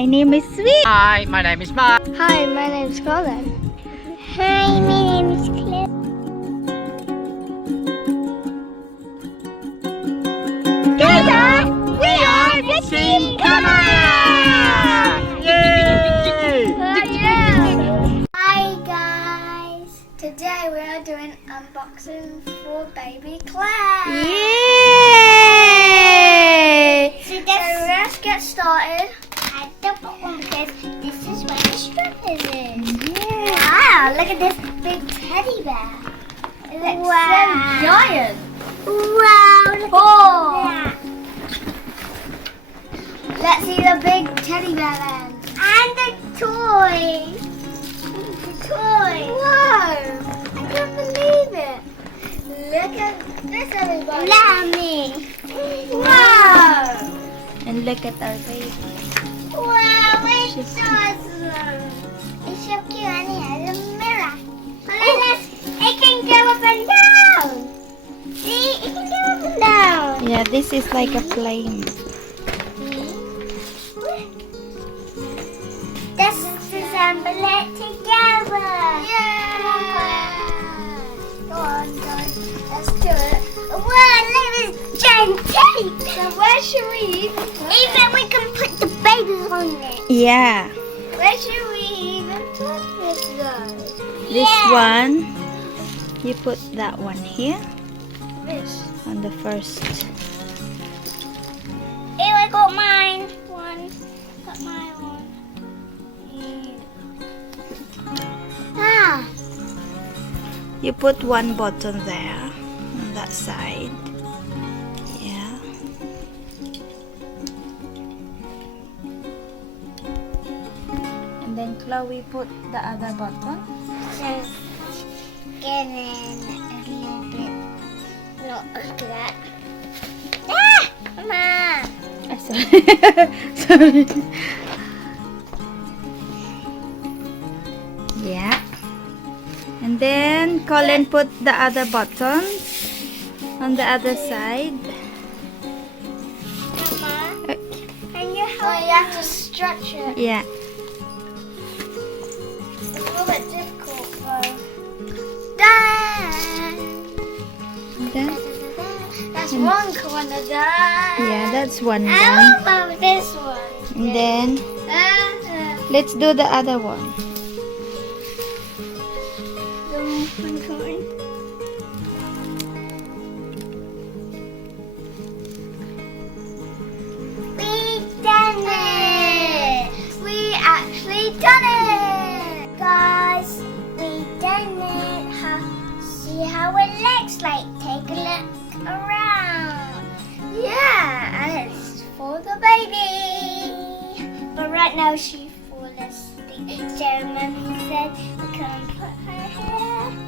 My name is Sweet. Hi, my name is Mark. Hi, my name's Colin. Hi, my name is Claire. Together, we are the Team Color! Yay! Hi guys. Today we are doing unboxing for baby Claire. Yay! So let's get started. I don't put one because this is where the strap is. Wow, look at this big teddy bear. It looks so giant. Wow, look at that. Let's see the big teddy bear then. And the toy. The toy. Whoa, I can't believe it. Look at this, everybody. Look at me. Wow. And look at our baby. Wow, it's awesome. It's so cute and it has a mirror. Look at this. It can go up and down. See, it can go up and down. Yeah, this is like a flame. Let's assemble it together. Yeah. Go on, let's do it. Wow, look at this giant tape. So where should we even put it? Even we can put the babies on it. Yeah. Where should we even put this though? This one, you put that one here This. on the first. Hey, I got mine. One. Got my one. Ah. You put one button there on that side. Yeah. And then Chloe put the other button. Just getting a little bit. Not like that. Ah! Mama. Sorry. Sorry. Yeah. And then Colin put the other button on the other side. Mama. Can you help? Oh, you have to stretch it. Yeah. It's a little bit difficult though. Done. And then, That's one corner done. yeah, that's one How done. about this one? And then let's do the other one. We done it! We actually done it! Guys, we done it. See how it looks like. Take a look around. Yeah, and it's for the baby. But right now she falls asleep. So Mummy said we can put her here.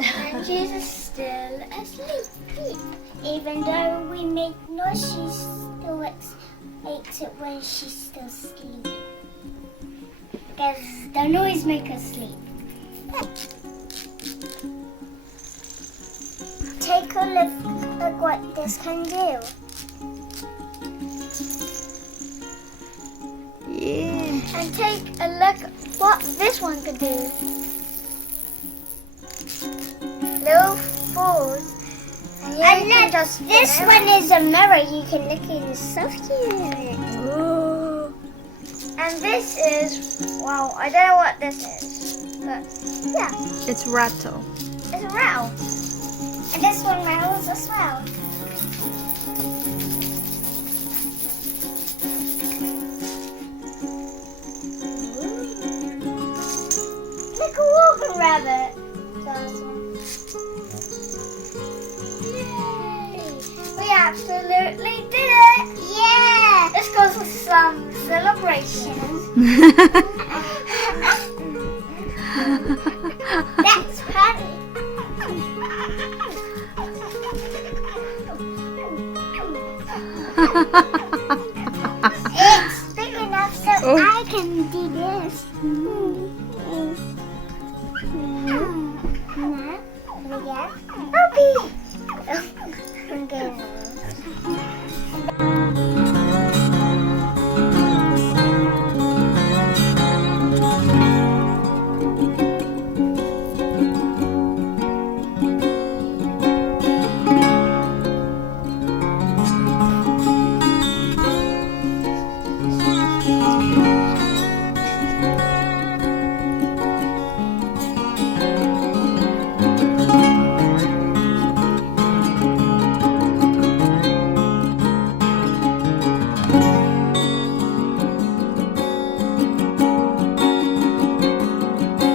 And she's still asleep. Even though we make noise, she still makes it when she's still asleep. Because the noise makes her sleep. Take a look at what this can do. Yeah. And take a look at what this one could do. Little balls. And look, this one is a mirror. You can look at yourself here. Ooh. And this is, well, I don't know what this is. But yeah, It's rattle. it's a rattle. And this one rattles as well. Look a walking rabbit. Yay! We absolutely did it! Yeah! Let's go to some celebrations. That's funny. It's big enough so Oh. I can do this. Puppy. fingers.